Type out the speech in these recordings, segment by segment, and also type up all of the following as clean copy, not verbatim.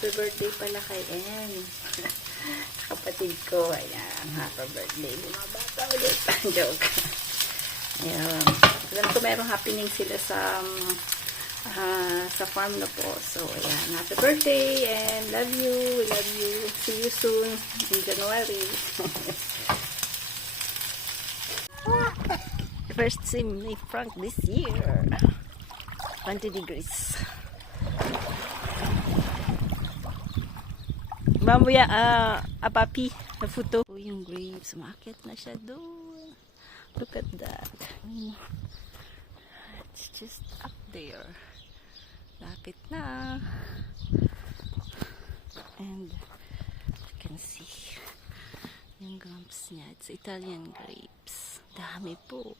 happy birthday pala kay En. Kapatid ko. Ayan, happy birthday. Bumabata ulit. Joke. Ayan. Alam ko merong happening sila sa farm na po. So, ayan. Happy birthday and love you. We love you. See you soon in January. First sim ni Frank this year. 20 degrees. Mamaya, papi, na photo. Oh, yung grapes. Umakit na siya doon. Look at that. It's just up there. Lapit na. And you can see yung grapes niya. It's Italian grapes. Dami po.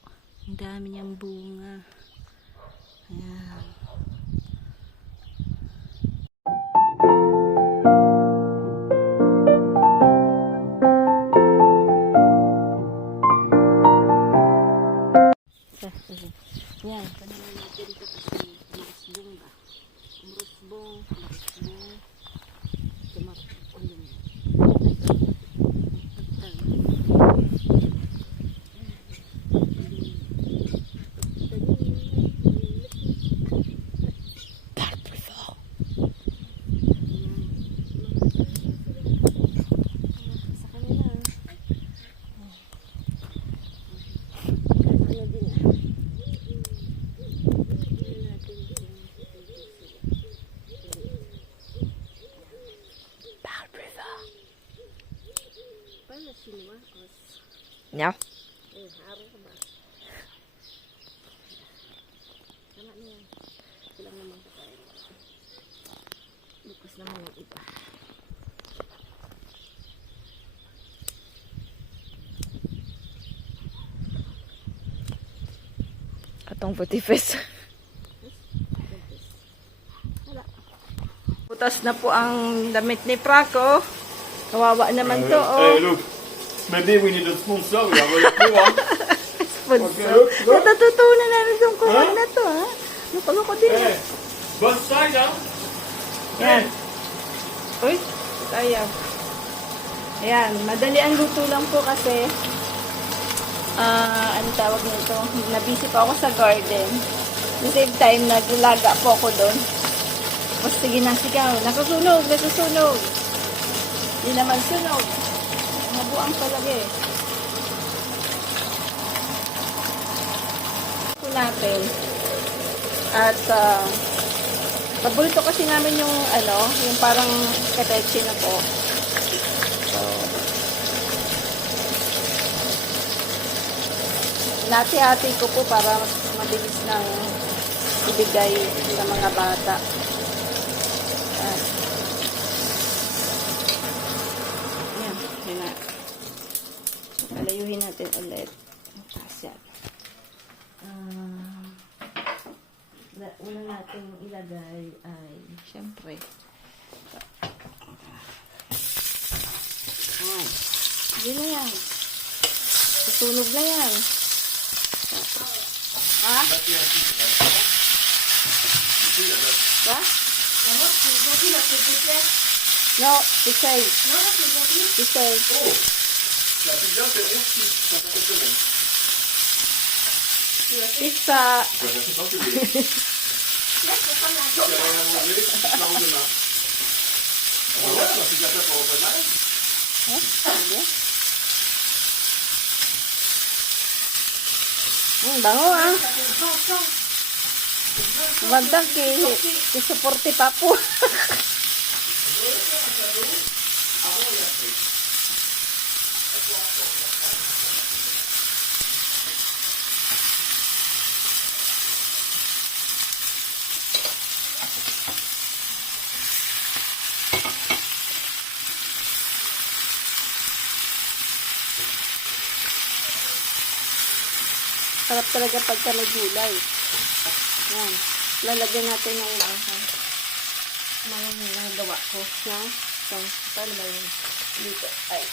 Ang dami niyang bunga. Ayan. Yan, panaman natin dito kasi marusbong ba? Marusbong. Tumakulong. No. Bukas naman yung iba. Atong putifes. Butas na po ang damit ni Praco. Kawawa naman to, oh. Hey, look. Maybe we need a sponsor. We have a pool, huh? Sponsor. Okay, look. Natututunan namin yung kuwan na to, ha? Loko-loko din. Hey, both side, huh? Yan. Uy, ayaw. Ayan, madali ang luto lang po kasi ano tawag nito? Nabisi pa ako sa garden. At the same time, naglalaga po ako doon. Tapos sige na, sigaw. Nasusunog. Hindi naman sunog. Mabuang talaga eh. Ito natin. At paborito kasi namin yung yung parang katechi na po. So, nati-hati ko po para mabilis nang ibigay sa mga bata. Ayan, yun na. Palayuhin natin ulit. Tasya. Una natin ilagay ay, syempre, ayan. Hindi na yan. Susunog na yan. Ha? Ba? No, pisay. Pisay. Oh, la pizza, c'est 11 ça fait quelque chose. Pizza. Ça fait pas que des... Tu as rien à manger, tu te la demain. Ah ouais, la pizza fait pour overnight. Bango ah. Magdang kisuporte pa po. Sarap talaga pagka may gulay. Yan. Lalagyan natin ng mga gawa ko. Yan. So, paano ba yun? Dito. Ay.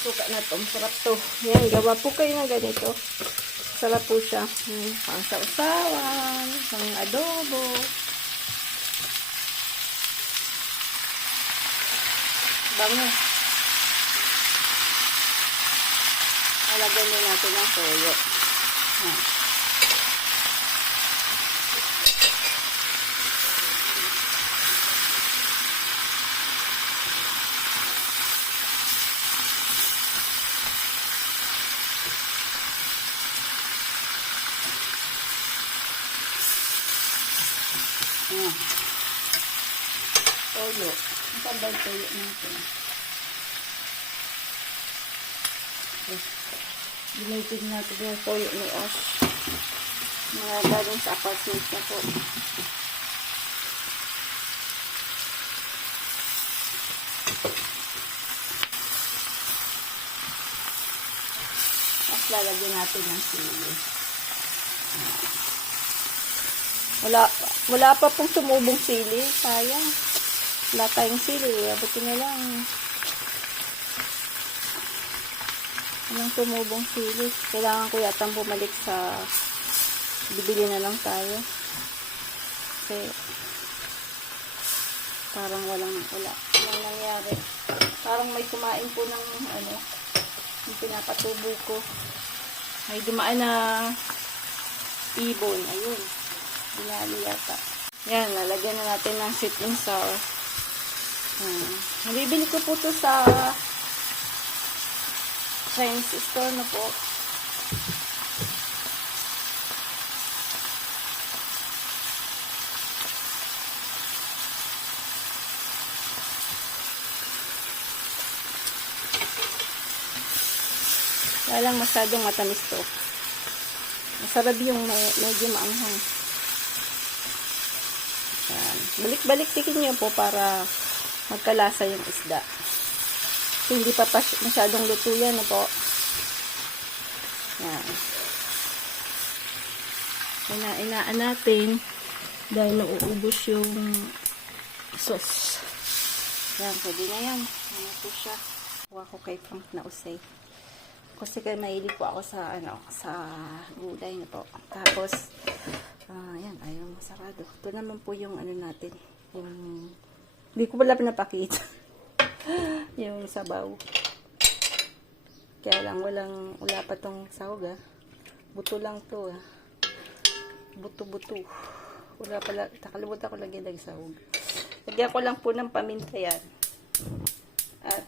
Suka na to. Sarap to. Yan. Gawa po kayo ng ganito. Sarap po siya. Pang sausawan. Pang adobo. Bango. Alagyan din natin ang toyo. Yan. Ayan. Toyo. Ang tambal toyo natin. Okay. Binitig natin yung toyo ni Osh. Mga galing sa apartment na po. Tapos lalagyan natin ng sili. Wala pa pong tumubong sili. Sayang. Wala tayong sili. Abutin na lang. Walang tumubong sili. Kailangan ko yatang bumalik sa bibili na lang tayo. Kasi parang walang nangyari. Parang may kumain po ng yung pinapatubo ko. May dumaan na ibon. Ayun. Binali yata. Yan, lalagyan na natin ng sweet and sour. Nabibili ko po ito sa Chinese store na po. Walang masyadong matamis to. Masarap yung medyo maanghang. Balik-balik tikin nyo po para magkalasa yung isda. So, hindi pa masyadong luto yan na po. Yan. Inaan natin dahil nauubos yung sauce. Yan, pwede na yan. Ano po siya. Kuha ko kay Frank na usay. Kasi kaya mahilig po ako sa sa gulay na po. Tapos yan, ayaw masarado. Ito naman po yung natin. Yung hindi ko pala pinapakita. Yung sabaw. Kaya lang wala pa tong sahog Buto lang to Buto-buto. Wala pala, nakalimutan ko lagyan ng sahog. Lagyan ko lang po ng paminta yan. At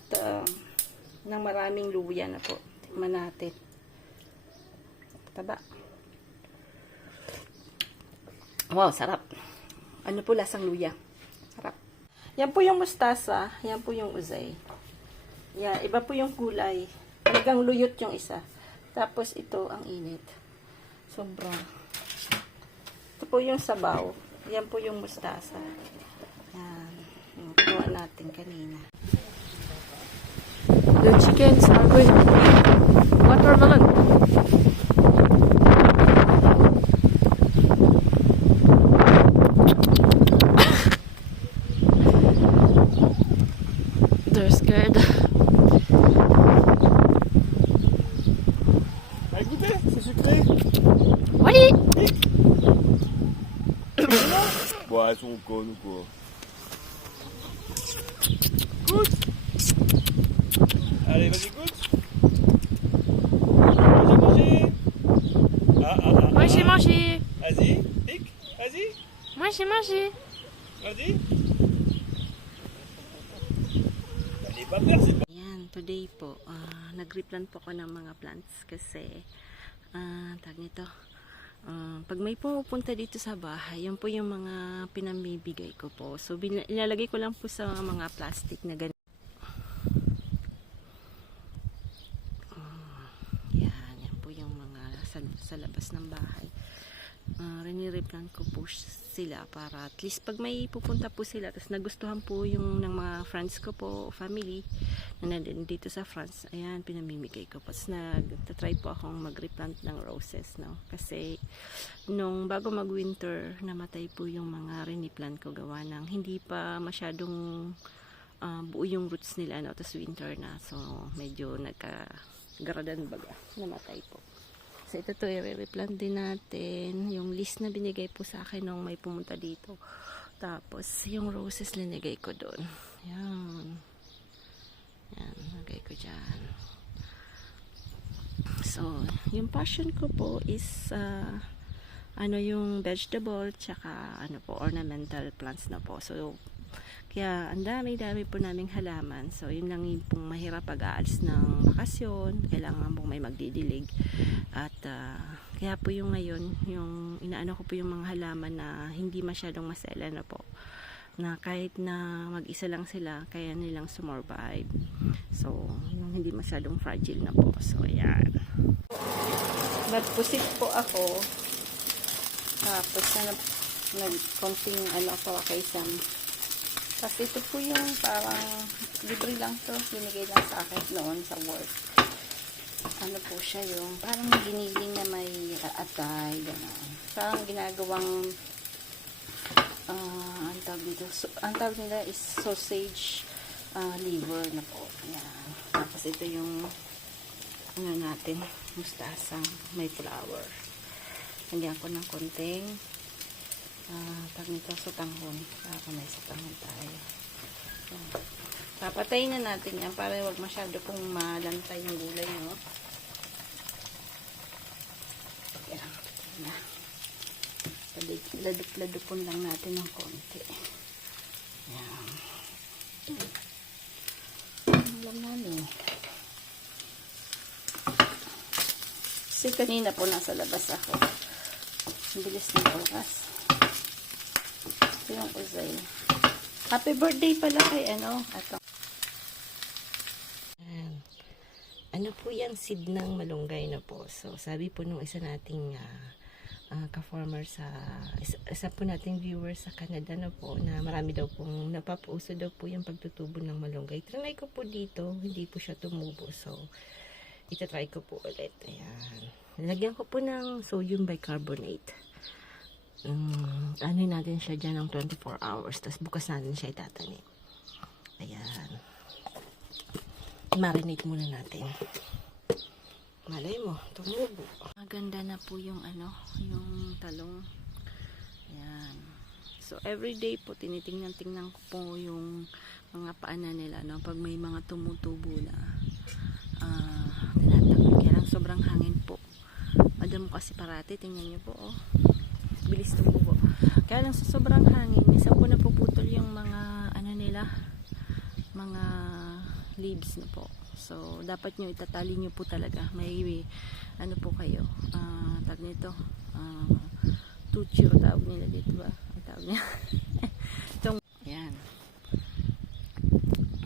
ng maraming luya na po. Tikman natin. Taba. Wow, sarap. Ano po lasang luya? Sarap. Yan po yung mustasa. Yan po yung uzay. Yan, iba po yung kulay. Talagang luyot yung isa. Tapos ito ang init. Sobra. Ito po yung sabaw. Yan po yung mustasa. Yan. Yung kinuha natin kanina. The chickens are going to eat watermelon. They're scared. Ah, écoutez, c'est sucré. Oui. Ouais, elles sont connes ou quoi. Goûte. Allez, vas-y, goûte. Mangez, mangez. Manger, manger. Vas-y, pique, vas-y, Manger, manger. vas-y. Allez, pas peur, c'est pas. Ayan, today po, nag-replant po ako ng mga plants kasi, tag nito, pag may pumupunta dito sa bahay, yan po yung mga pinamibigay ko po. So, ilalagay ko lang po sa mga plastic na ganito. Yan po yung mga sa labas ng bahay. Rinireplant ko po sila para at least pag may pupunta po sila tapos nagustuhan po yung ng mga friends ko po, family na nandito sa France, ayan, pinamimigay ko po. Tapos nagtatry po akong mag-replant ng roses, no? Kasi nung bago mag-winter, namatay po yung mga riniplant ko gawa ng hindi pa masyadong buo yung roots nila, no? Tapos winter na, so medyo nagkagaradan baga, namatay po. So ito to, i-replant din natin yung list na binigay po sa akin nung may pumunta dito. Tapos yung roses linigay ko doon. Yan. Yan, lagay ko dyan. So, yung passion ko po is yung vegetable tsaka ornamental plants na po. So, kaya ang dami-dami po naming halaman. So, yun lang yung pong mahirap pag-aalis ng bakasyon. Kailangan pong may magdidilig. At kaya po yung ngayon, yung inaano ko po yung mga halaman na hindi masyadong masela na po. Na kahit na mag-isa lang sila, kaya nilang sumurvive. So, yung hindi masyadong fragile na po. So, ayan. Nagpusit po ako. Tapos nagkonting ako kay Sam. Kasi ito po yung parang libre lang to. Binigay lang sa akin noon sa work. Ano po siya yung parang giniling na may atay. Gano'n. Parang ginagawang ang tawag nila is sausage liver na po. Ayan. Tapos ito yung natin, mustasang may flour. Lagyan ko ng konting tawag nito sutanghon. Para may sutanghon tayo. Ayan. Papatayin na natin yan para wag masyado pong malantay yung gulay, no? Ayan. Ayan. Ladupon lang natin ng konti. Ayan. Alam namin. Kasi kanina po nasa labas ako. Ang bilis ng oras. Ito yung uzay. Happy birthday pala kay ato. Ano po yung seed ng malunggay na po. So, sabi po nung isa nating ka-farmer isa po nating viewer sa Canada na po, na marami daw pong napapauso daw po yung pagtutubo ng malunggay. Trinay ko po dito, hindi po siya tumubo. So, itatry ko po ulit. Ayan. Nilagyan ko po ng sodium bicarbonate. Ano natin siya dyan ng 24 hours. Tapos bukas natin siya itatanim. Ayan. Marinate muna natin. Malay mo, tumubo. Maganda na po yung yung talong. Ayan. So, everyday po, tinitingnan-tingnan ko po yung mga paanan nila, no? Pag may mga tumutubo na, tinatanggal. Kaya lang sobrang hangin po. Madam kasi parati, tingnan nyo po, oh. Bilis tumubo. Kaya lang sa sobrang hangin, minsan po napuputol yung mga, nila, mga leaves na po. So, dapat nyo itatali nyo po talaga. May, po kayo, tawag nito, tuchiro tawag nila dito ba? Ang tawag niya. Itong, ayan.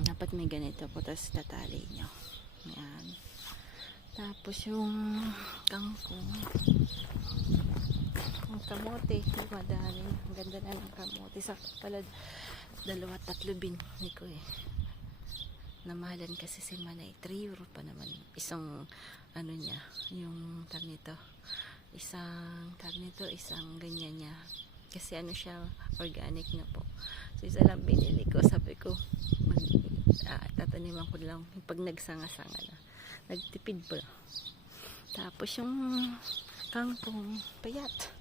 Dapat may ganito po, tapos tatali nyo. Ayan. Tapos yung kangkong. Ang kamote, madami. Ang ganda na ng kamote. Sakto pala, 2-3 binili ko eh. Namahalan kasi si Manay. 3 euro pa naman. Isang, niya, yung tag nito. Isang ganyan niya. Kasi siya, organic na po. So, isa lang binili ko. Sabi ko, tataniman ko lang pag nagsanga-sanga na. Nagtipid pa. Tapos yung kangkong, payat.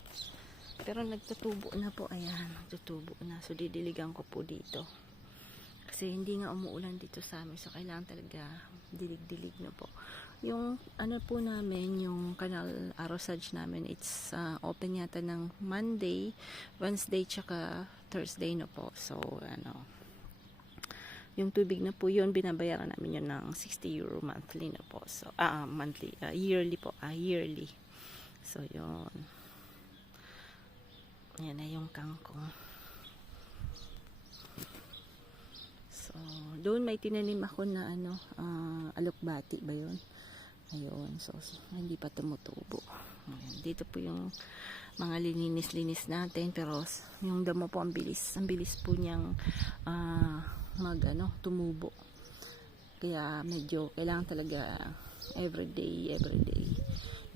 Pero nagtutubo na po. Ayan, nagtutubo na. So, didiligan ko po dito. Kasi hindi nga umuulan dito sa amin. So, kailangan talaga dilig-dilig na po. Yung po namin, yung canal arrosage namin, it's open yata ng Monday, Wednesday, tsaka Thursday na po. So, yung tubig na po yun, binabayaran namin yun ng 60 euro monthly na po. So, monthly, yearly po, yearly. So, yun. Yan na yung kangkong. So, doon may tinanim ako na alokbati ba yun? Ayun. So, hindi pa tumutubo. Ayan. Dito po yung mga lininis-linis natin. Pero, yung damo po, ang bilis. Ang bilis po niyang tumubo. Kaya, medyo, kailangan talaga everyday,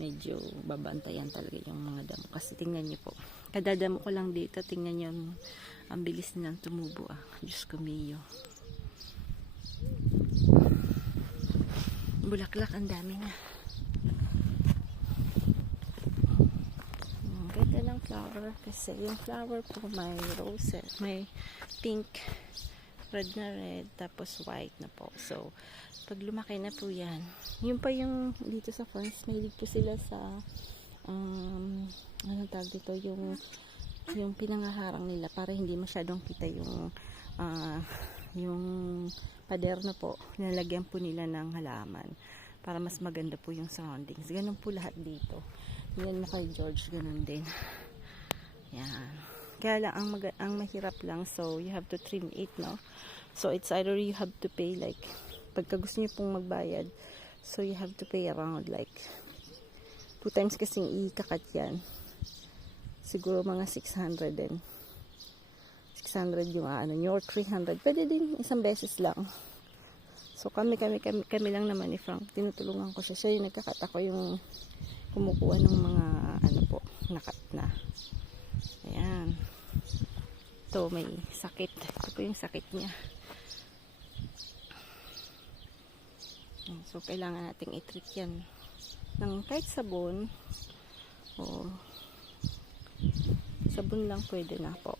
medyo babantayan talaga yung mga damo. Kasi tingnan niyo po. Kadadamo ko lang dito. Tingnan niyo ang bilis nilang tumubo. Diyos ko miyo. Bulaklak, ang dami na. Ganda ng flower kasi yung flower po may roses, may pink red, tapos white na po. So, pag lumaki na po yan, yun pa yung dito sa France, mahilig po sila sa, anong tawag dito, yung pinangaharang nila para hindi masyadong kita yung pader na po, nalagyan po nila ng halaman para mas maganda po yung surroundings. Ganun po lahat dito. Yan mo kay George, ganun din. Yan. Kaya lang, ang mahirap lang, so you have to trim it, no? So it's either you have to pay like, pagka gusto niyo pong magbayad, so you have to pay around like 2 times kasing ikakat yan. Siguro mga 600 din. 600 yung ano nyo, or 300. Pwede din isang beses lang. So kami lang naman ni Frank. Tinutulungan ko siya. Siya yung nagkakat, ako yung kumukuha ng mga ano po, nakat na. Ayan. Ito may sakit. Ito po yung sakit niya. So kailangan nating i-treat yan ng kahit sabon o sabon lang pwede na po.